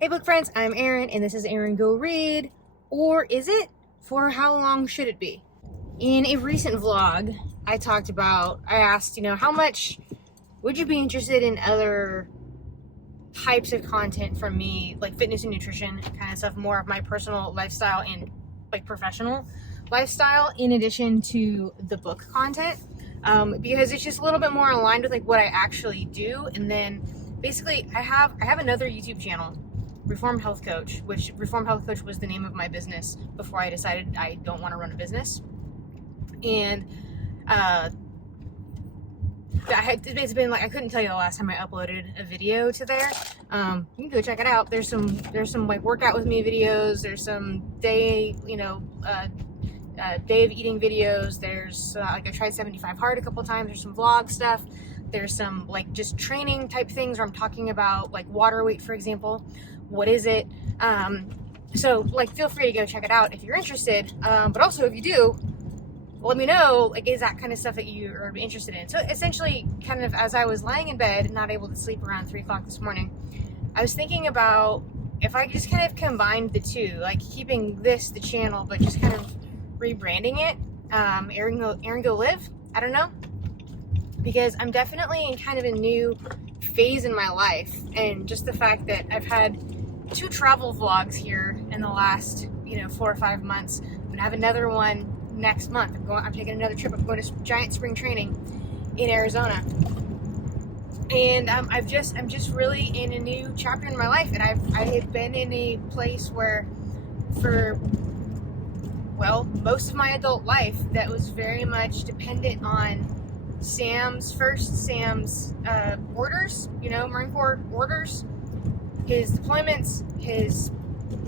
Hey book friends, I'm Erin and this is Erin Go Read. Or is it? For how long should it be? In a recent vlog, I asked, how much would you be interested in other types of content from me, like fitness and nutrition kind of stuff, more of my personal lifestyle and like professional lifestyle, in addition to the book content, because it's just a little bit more aligned with like what I actually do. And then basically I have another YouTube channel, Reformed Health Coach, which Reformed Health Coach was the name of my business before I decided I don't want to run a business. And it's been like, I couldn't tell you the last time I uploaded a video to there. You can go check it out. There's some like workout with me videos. There's some day of eating videos. There's like I tried 75 hard a couple times. There's some vlog stuff. There's some like just training type things where I'm talking about like water weight, for example. What is it? So like feel free to go check it out if you're interested. But also if you do, let me know, like, is that kind of stuff that you are interested in? So essentially, kind of as I was lying in bed, not able to sleep around 3 o'clock this morning, I was thinking about if I just kind of combined the two, like keeping this the channel, but just kind of rebranding it, Erin Go Live. I don't know, because I'm definitely in kind of a new phase in my life, and just the fact that I've had 2 travel vlogs here in the last 4 or 5 months. I'm gonna have another one next month. I'm taking another trip. I'm going to giant spring training in Arizona, and I'm just really in a new chapter in my life. And I had been in a place where, for most of my adult life, that was very much dependent on Sam's orders, Marine Corps orders, his deployments, his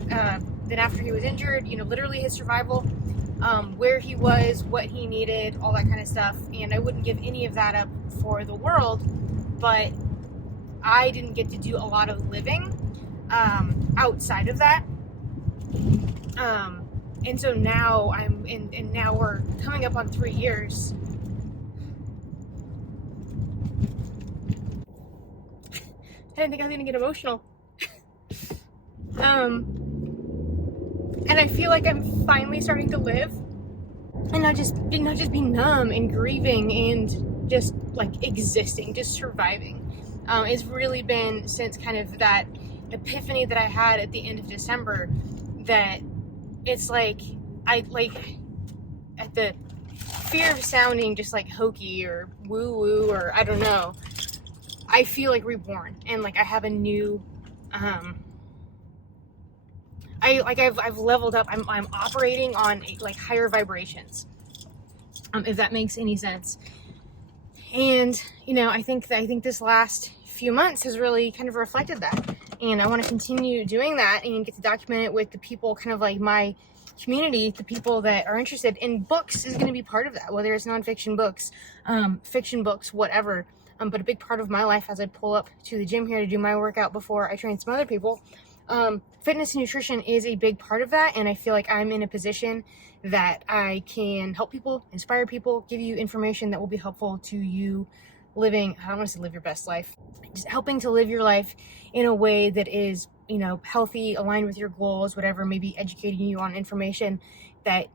then after he was injured, literally his survival, where he was, what he needed, all that kind of stuff. And I wouldn't give any of that up for the world, but I didn't get to do a lot of living outside of that. And so now and now we're coming up on 3 years. I didn't think I was gonna get emotional. And I feel like I'm finally starting to live, and not just be numb and grieving and just like existing, just surviving. It's really been since kind of that epiphany that I had at the end of December, that it's like at the fear of sounding just like hokey or woo woo, or I don't know, I feel like reborn, and like I have a new I've leveled up. I'm operating on like higher vibrations, if that makes any sense. And I think this last few months has really kind of reflected that, and I want to continue doing that and get to document it with the people, kind of like my community, the people that are interested in books is going to be part of that, whether it's nonfiction books, fiction books, whatever. But a big part of my life, as I pull up to the gym here to do my workout before I train some other people, fitness and nutrition is a big part of that. And I feel like I'm in a position that I can help people, inspire people, give you information that will be helpful to you living, I don't want to say live your best life, just helping to live your life in a way that is, healthy, aligned with your goals, whatever, maybe educating you on information that,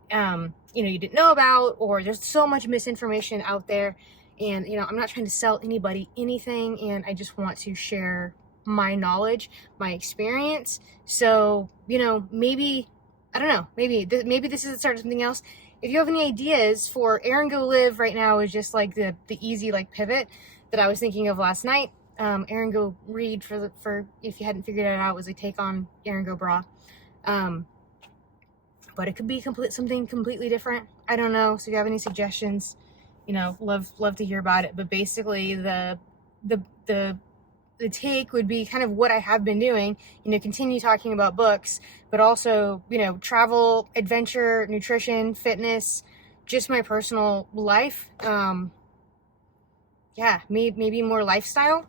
you didn't know about, or there's so much misinformation out there. And, I'm not trying to sell anybody anything, and I just want to share my knowledge, my experience. So, maybe, I don't know, maybe this is the start of something else. If you have any ideas for Erin Go Live, right now is just like the easy like pivot that I was thinking of last night. Erin Go Read, for if you hadn't figured it out, was a take on Erin Go Bra. But it could be something completely different. I don't know. So if you have any suggestions, love to hear about it. But basically the take would be kind of what I have been doing, continue talking about books, but also, travel, adventure, nutrition, fitness, just my personal life. Maybe more lifestyle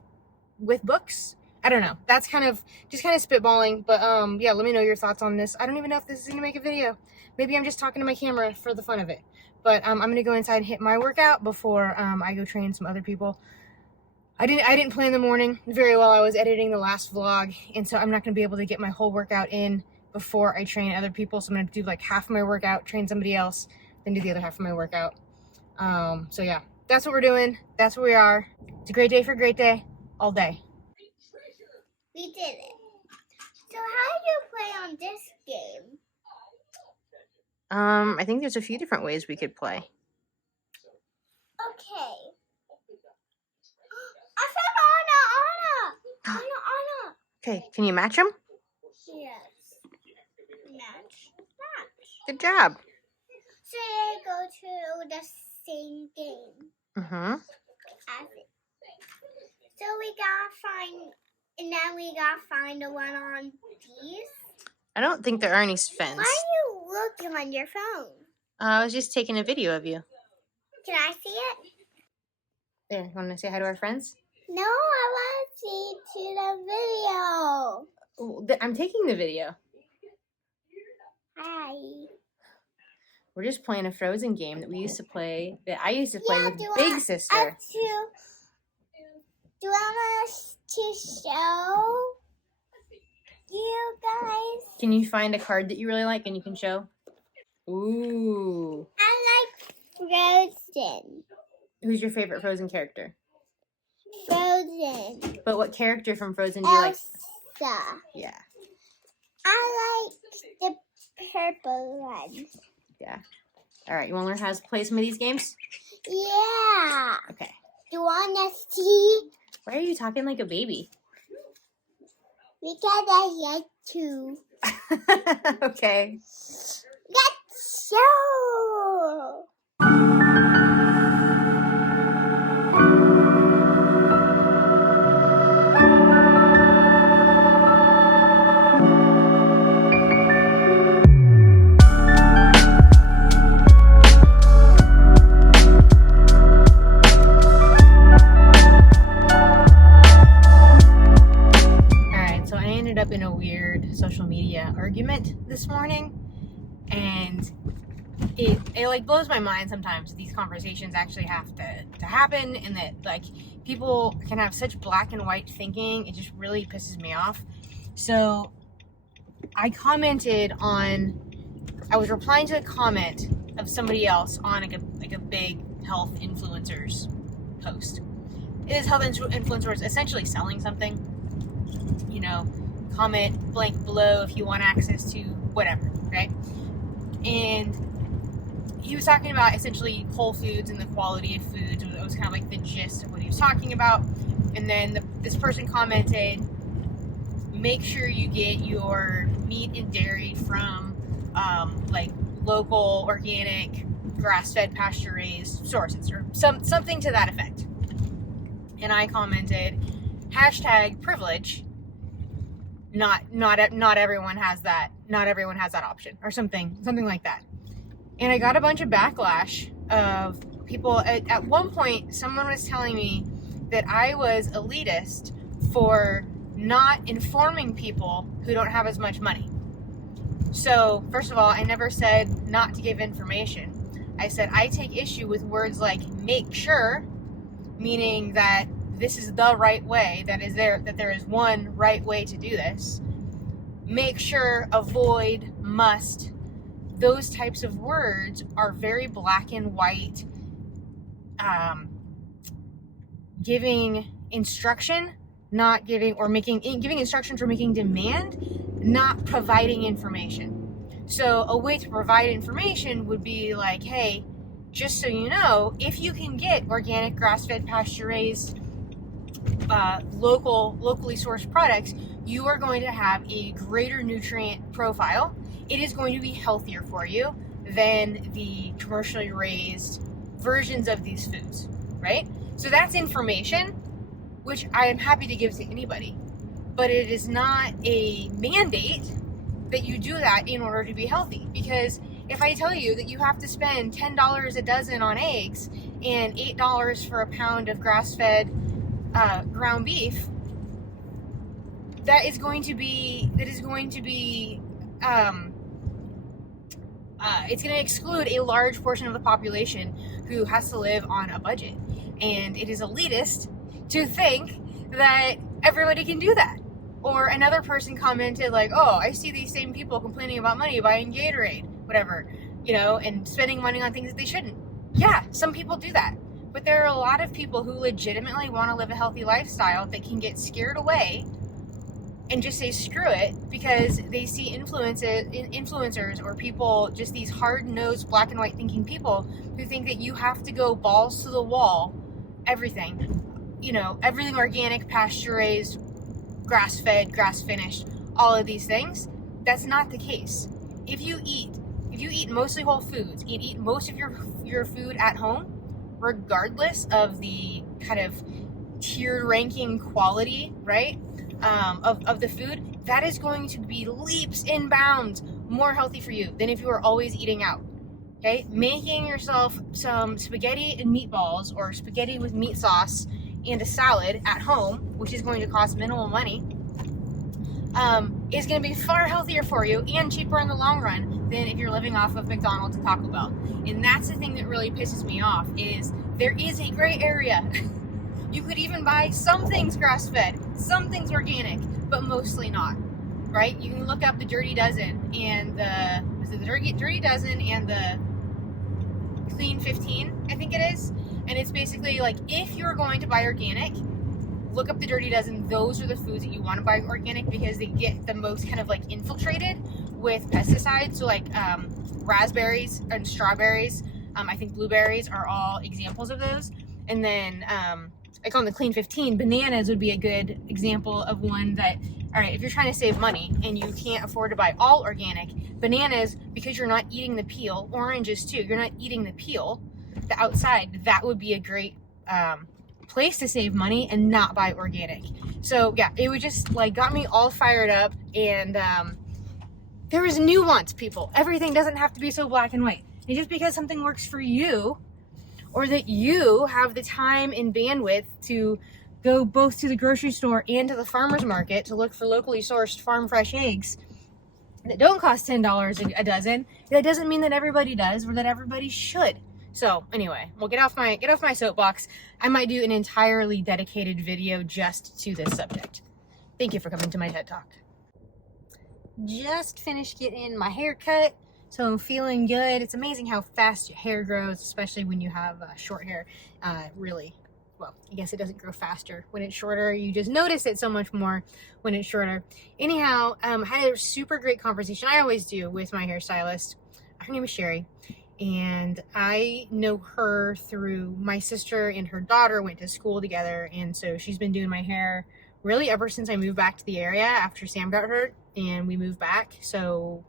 with books. I don't know. That's kind of spitballing, but let me know your thoughts on this. I don't even know if this is gonna make a video. Maybe I'm just talking to my camera for the fun of it. But I'm gonna go inside and hit my workout before I go train some other people. I didn't plan the morning very well. I was editing the last vlog, and so I'm not going to be able to get my whole workout in before I train other people. So I'm going to do like half of my workout, train somebody else, then do the other half of my workout. So yeah, that's what we're doing. That's where we are. It's a great day for a great day, all day. We did it. So how do you play on this game? I think there's a few different ways we could play. Okay. I found Anna. Okay, can you match them? Yes. Match. Good job. So they go to the same game as it. So we gotta find, and then we gotta find the one on these. I don't think there are any fins. Why are you looking on your phone? I was just taking a video of you. Can I see it? There, you want to say hi to our friends? No, I want to see to the video. I'm taking the video. Hi. We're just playing a Frozen game that we used to play, that I used to play with Big Sister. Do you want us to show you guys? Can you find a card that you really like and you can show? Ooh. I like Frozen. Who's your favorite Frozen character? Frozen. But what character from Frozen do you like? Elsa. Yeah. I like the purple one. Yeah. All right. You want to learn how to play some of these games? Yeah. Okay. Do you want to see? Why are you talking like a baby? Because I like to. Okay. Let's show. Up in a weird social media argument this morning, and it like blows my mind sometimes these conversations actually have to happen, and that like people can have such black and white thinking. It just really pisses me off. So I was replying to a comment of somebody else on like a big health influencers post. It is health influencers essentially selling something, you know. Comment blank below if you want access to whatever, right? And he was talking about essentially Whole Foods and the quality of foods. It was kind of like the gist of what he was talking about. And then this person commented, make sure you get your meat and dairy from like local, organic, grass-fed, pasture-raised sources, or something to that effect. And I commented, #privilege. Not everyone has that. Not everyone has that option, or something like that. And I got a bunch of backlash of people. At one point, someone was telling me that I was elitist for not informing people who don't have as much money. So, first of all, I never said not to give information. I said I take issue with words like make sure, meaning that this is the right way, that there is one right way to do this. Make sure, avoid, must. Those types of words are very black and white, giving instruction, not giving, or giving instruction for making demand, not providing information. So a way to provide information would be like, hey, just so you know, if you can get organic, grass-fed, pasture-raised, locally sourced products, you are going to have a greater nutrient profile. It is going to be healthier for you than the commercially raised versions of these foods, right? So that's information, which I am happy to give to anybody, but it is not a mandate that you do that in order to be healthy. Because if I tell you that you have to spend $10 a dozen on eggs and $8 for a pound of grass-fed ground beef, it's going to exclude a large portion of the population who has to live on a budget. And it is elitist to think that everybody can do that. Or another person commented like, oh, I see these same people complaining about money, buying Gatorade, whatever, you know, and spending money on things that they shouldn't. Yeah, some people do that. But there are a lot of people who legitimately want to live a healthy lifestyle that can get scared away and just say screw it because they see influencers or people, just these hard-nosed, black and white thinking people who think that you have to go balls to the wall, everything, you know, everything organic, pasture-raised, grass-fed, grass-finished, all of these things. That's not the case. If you eat mostly whole foods, you eat most of your food at home, regardless of the kind of tiered ranking quality, right, of the food, that is going to be leaps and bounds more healthy for you than if you are always eating out. Okay, making yourself some spaghetti and meatballs or spaghetti with meat sauce and a salad at home, which is going to cost minimal money, is going to be far healthier for you and cheaper in the long run than if you're living off of McDonald's and Taco Bell. And that's the thing that really pisses me off, is there is a gray area. You could even buy some things grass-fed, some things organic, but mostly not, right? You can look up the Dirty Dozen and the Dirty Dozen and the Clean 15, I think it is. And it's basically like, if you're going to buy organic, look up the Dirty Dozen. Those are the foods that you want to buy organic because they get the most kind of like infiltrated with pesticides. So like raspberries and strawberries, I think blueberries are all examples of those. And then like on the Clean 15, bananas would be a good example of one that, all right, if you're trying to save money and you can't afford to buy all organic, bananas, because you're not eating the peel, oranges too, you're not eating the peel, the outside, that would be a great place to save money and not buy organic. So yeah, it would just like got me all fired up. And there is nuance, people. Everything doesn't have to be so black and white. And just because something works for you, or that you have the time and bandwidth to go both to the grocery store and to the farmer's market to look for locally sourced farm fresh eggs that don't cost $10 a dozen, that doesn't mean that everybody does or that everybody should. So anyway, we'll get off my soapbox. I might do an entirely dedicated video just to this subject. Thank you for coming to my TED Talk. Just finished getting my hair cut, so I'm feeling good. It's amazing how fast your hair grows, especially when you have short hair. Really, well, I guess it doesn't grow faster when it's shorter. You just notice it so much more when it's shorter. Anyhow, had a super great conversation. I always do with my hairstylist. Her name is Sherry. And I know her through my sister and her daughter went to school together. And so she's been doing my hair really ever since I moved back to the area after Sam got hurt and we moved back. So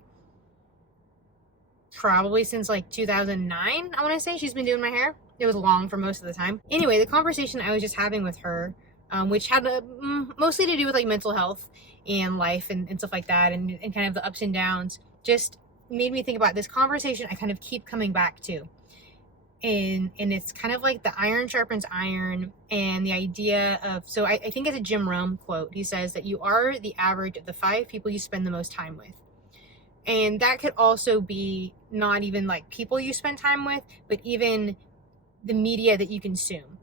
probably since like 2009, I want to say she's been doing my hair. It was long for most of the time. Anyway, the conversation I was just having with her, which had mostly to do with like mental health and life and stuff like that, and kind of the ups and downs, just made me think about this conversation I kind of keep coming back to. And it's kind of like the iron sharpens iron, and the idea of, so I think it's a Jim Rohn quote. He says that you are the average of the 5 people you spend the most time with. And that could also be not even like people you spend time with, but even the media that you consume.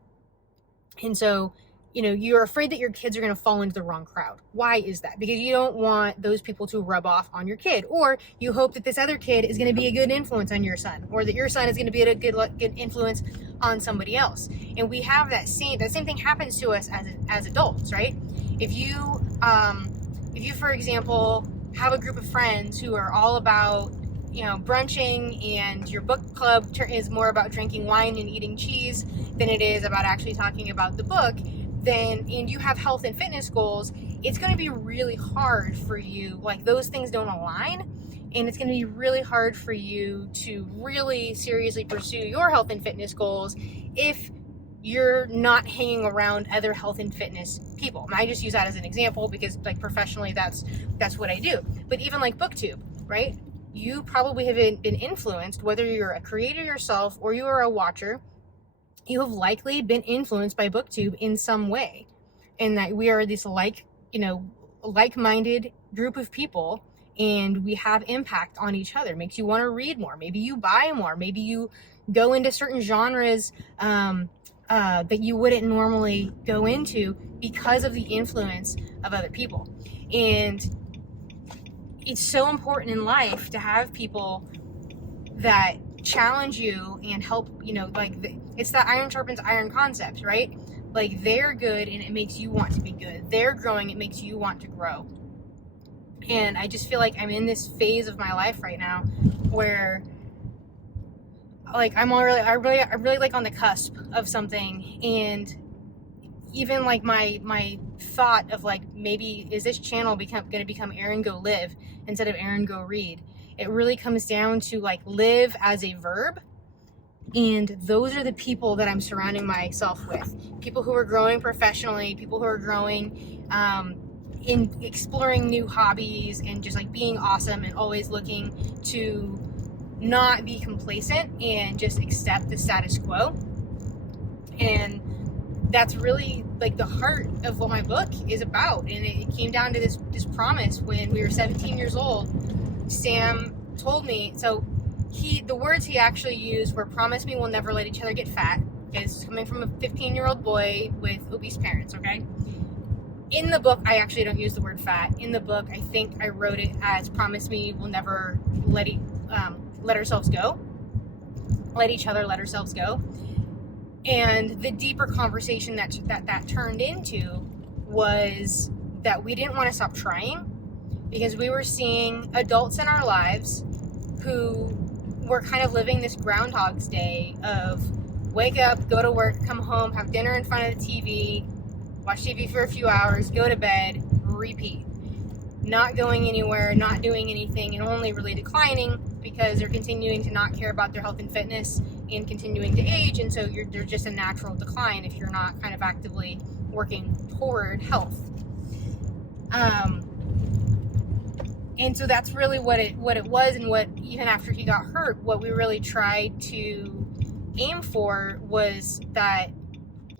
And so, you know, you're afraid that your kids are going to fall into the wrong crowd. Why is that? Because you don't want those people to rub off on your kid, or you hope that this other kid is going to be a good influence on your son, or that your son is going to be a good influence on somebody else. And we have that same thing happens to us as adults, right? If you, for example, have a group of friends who are all about, you know, brunching, and your book club is more about drinking wine and eating cheese than it is about actually talking about the book, and you have health and fitness goals, it's going to be really hard for you. Like, those things don't align, and it's going to be really hard for you to really seriously pursue your health and fitness goals if you're not hanging around other health and fitness people. And I just use that as an example because, like, professionally, that's what I do. But even like BookTube, right? You probably have been influenced, whether you're a creator yourself or you are a watcher, you have likely been influenced by BookTube in some way. And that we are this like-minded group of people, and we have impact on each other. Makes you want to read more. Maybe you buy more. Maybe you go into certain genres that you wouldn't normally go into because of the influence of other people. And it's so important in life to have people that challenge you and help, it's that iron sharpens iron concept, right? Like, they're good and it makes you want to be good. They're growing, it makes you want to grow. And I just feel like I'm in this phase of my life right now where, like, I'm really like on the cusp of something. And even like my thought of like, maybe is this channel going to become Erin Go Live instead of Erin Go Read? It really comes down to like live as a verb. And those are the people that I'm surrounding myself with. People who are growing professionally, people who are growing in exploring new hobbies and just like being awesome and always looking to not be complacent and just accept the status quo. And that's really like the heart of what my book is about. And it came down to this promise when we were 17 years old. Sam told me, so the words he actually used were, promise me we'll never let each other get fat. It's coming from a 15-year-old boy with obese parents, okay? In the book, I actually don't use the word fat. In the book, I think I wrote it as, promise me we'll never let ourselves go. Let each other let ourselves go. And the deeper conversation that turned into was that we didn't want to stop trying because we were seeing adults in our lives who were kind of living this Groundhog's Day of wake up, go to work, come home, have dinner in front of the TV, watch TV for a few hours, go to bed, repeat. Not going anywhere, not doing anything, and only really declining because they're continuing to not care about their health and fitness and continuing to age, and so there's just a natural decline if you're not kind of actively working toward health. And so that's really what it was, and what, even after he got hurt, what we really tried to aim for was that,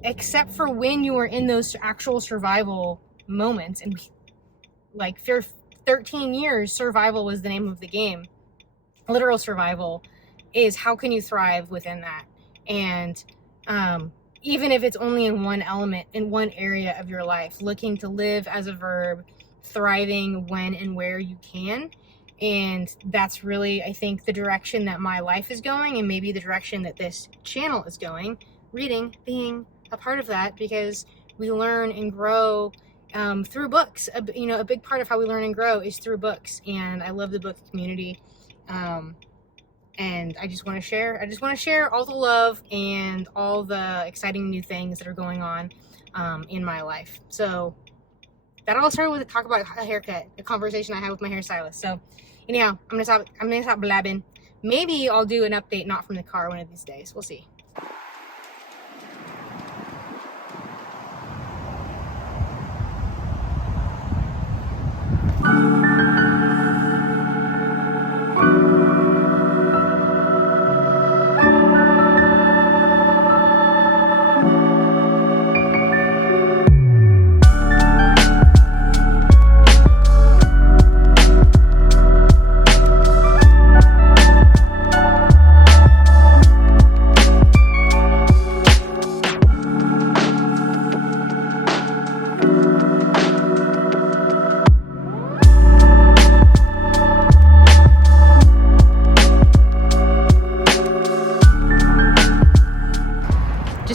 except for when you were in those actual survival moments, and like for 13 years, survival was the name of the game. Literal survival is how can you thrive within that. And even if it's only in one element, in one area of your life, looking to live as a verb, thriving when and where you can. And that's really, I think, the direction that my life is going, and maybe the direction that this channel is going. Reading being a part of that, because we learn and grow through books. A big part of how we learn and grow is through books, and I love the book community. And I just want to share all the love and all the exciting new things that are going on in my life. So that all started with a talk about a haircut, a conversation I had with my hairstylist. So anyhow, I'm gonna stop blabbing. Maybe I'll do an update not from the car one of these days. We'll see.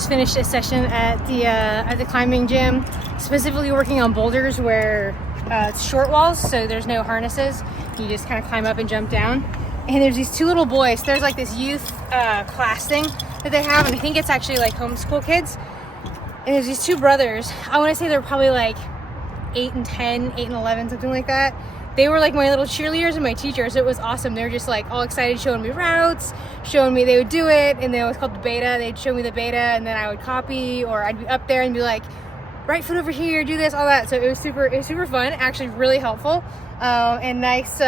Finished a session at the climbing gym, specifically working on boulders where it's short walls, so there's no harnesses. You just kind of climb up and jump down. And there's these two little boys. There's like this youth class thing that they have, and I think it's actually like homeschool kids. And there's these two brothers. I want to say they're probably like 8 and 10, 8 and 11, something like that. They were like my little cheerleaders and my teachers. It was awesome. They were just like all excited, showing me routes, showing me they would do it, and then it was called the beta. They'd show me the beta, and then I would copy, or I'd be up there and be like, right foot over here, do this, all that. So it was super fun, actually really helpful, and nice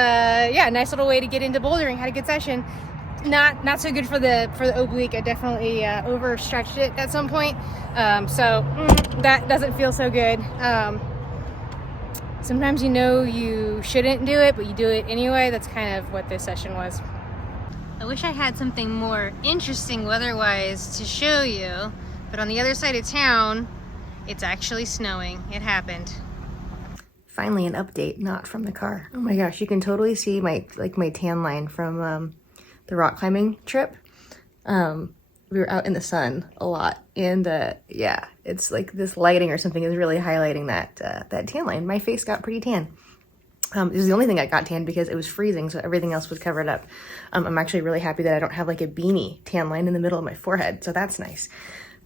little way to get into bouldering. Had a good session. Not so good for the oblique. I definitely overstretched it at some point, so that doesn't feel so good. Sometimes you shouldn't do it, but you do it anyway. That's kind of what this session was. I wish I had something more interesting weather-wise to show you, But on the other side of town, it's actually snowing. It happened. Finally an update, not from the car. Oh my gosh, you can totally see my tan line from the rock climbing trip. We were out in the sun a lot, and yeah, it's like this lighting or something is really highlighting that tan line. My face got pretty tan. It was the only thing I got tan because it was freezing, so everything else was covered up. I'm actually really happy that I don't have like a beanie tan line in the middle of my forehead, so that's nice.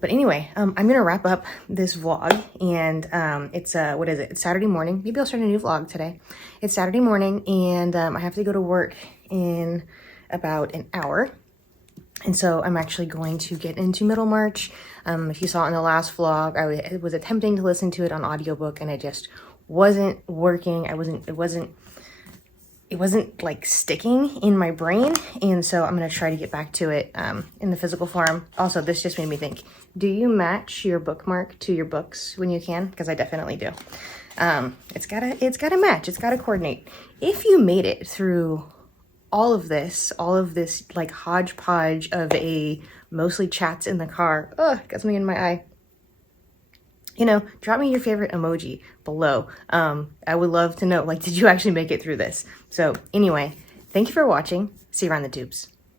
But anyway, I'm gonna wrap up this vlog, and it's what is it? It's Saturday morning. Maybe I'll start a new vlog today. It's Saturday morning, and I have to go to work in about an hour. And so I'm actually going to get into Middlemarch. If you saw in the last vlog, I was attempting to listen to it on audiobook, and it just wasn't working. It wasn't like sticking in my brain. And so I'm going to try to get back to it in the physical form. Also, this just made me think, do you match your bookmark to your books when you can? Because I definitely do. It's gotta match. It's gotta coordinate. If you made it through all of this like hodgepodge of a mostly chats in the car, got something in my eye, you know, drop me your favorite emoji below. I would love to know, like, did you actually make it through this? So anyway, thank you for watching. See you around the tubes.